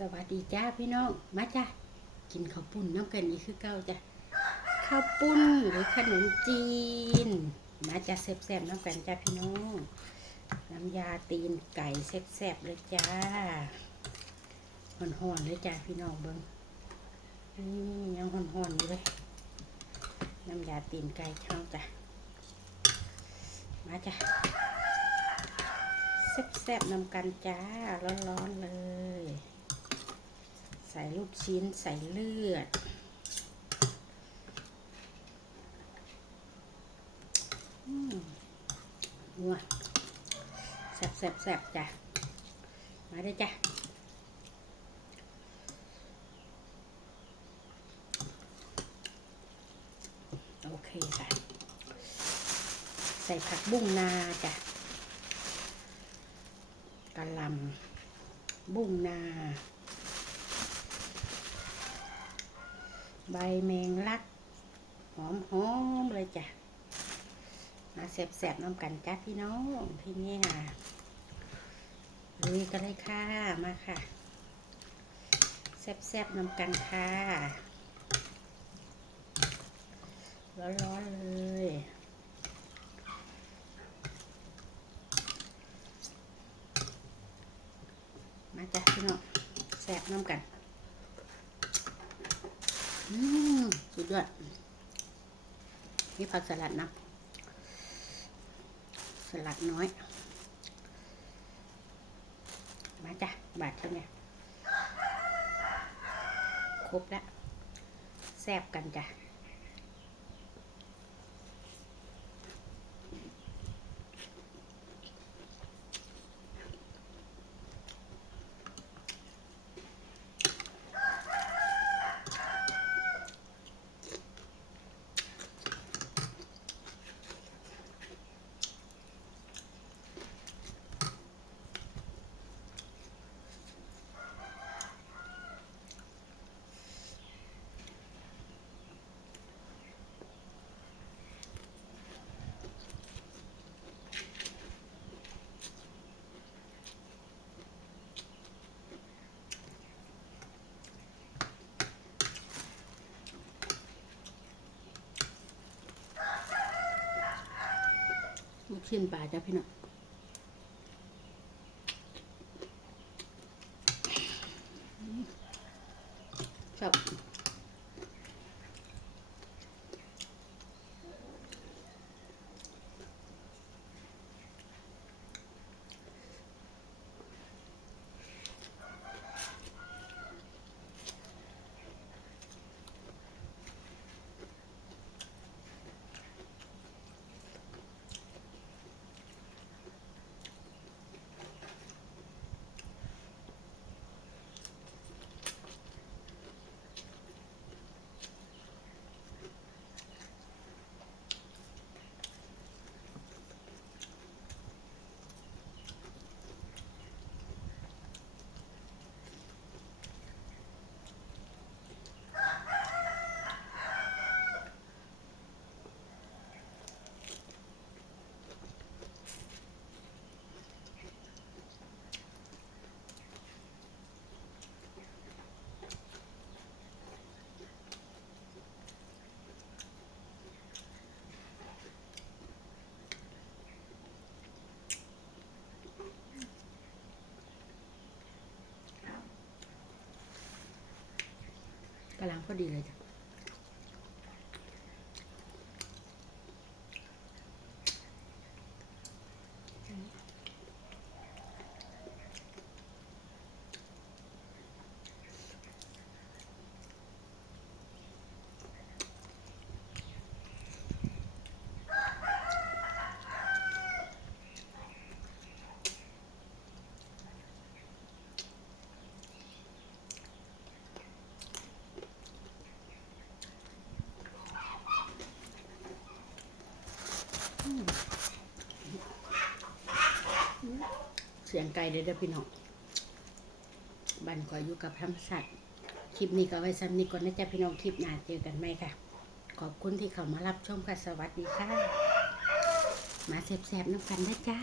สวัสดีจ้าพี่น้อง มาจ้ากินข้าวปุ้นน้ำกันนี่คือเก้าจ้ะข้าวปุ้นหรือขนมจีน มาจ้าแซ่บๆน้ำกันจ้าพี่น้อง น้ำยาตีนไก่แซ่บๆเลยจ้าห่อนๆเลยจ้าพี่น้องเบิ้งนี่ยังห่อนๆอยู่เลย น้ำยาตีนไก่เข้าจ้ะมาจ้าแซ่บๆนำกันจ้าร้อนๆเลย ใส่ลูกชิ้นใส่เลือดอืมนัวแซ่บแซ่บแซ่บจ้ะ มาได้จ้ะโอเคค่ะ ใส่ผักบุ้งนาจ้ะกะหล่ำบุ้งนา ใบแมงลัก หอมหอมเลยจ้ะ มาแสบๆน้ำกันจ้าพี่น้องพี่เนี่ยลุยกันเลยค่ะ มาค่ะ แซ่บๆน้ำกันค่ะ ร้อนๆเลยมาจ้ะพี่น้องแซบน้ำกัน สุดยอดนี่ผักสลัดนะ สลัดน้อย มาจ้ะ บาทเท่านี้ครบแล้วแซ่บกันจ้ะ ลูกชิ้นปลาจ้ะพี่น้องชอบำลังพอดีเลยจ้ะเสียงไก่เด้อเด้อพี่น้องบันขออยู่กับธรรมสัตว์คลิปนี้ก็ไว้ซ้ำนี้ก่อนนะจ๊ะพี่น้องคลิปหน้าเจอกันไหมค่ะ ขอบคุณที่เข้ามารับชมค่ะสวัสดีค่ะ มาแซ่บๆน้ำกันนะจ้า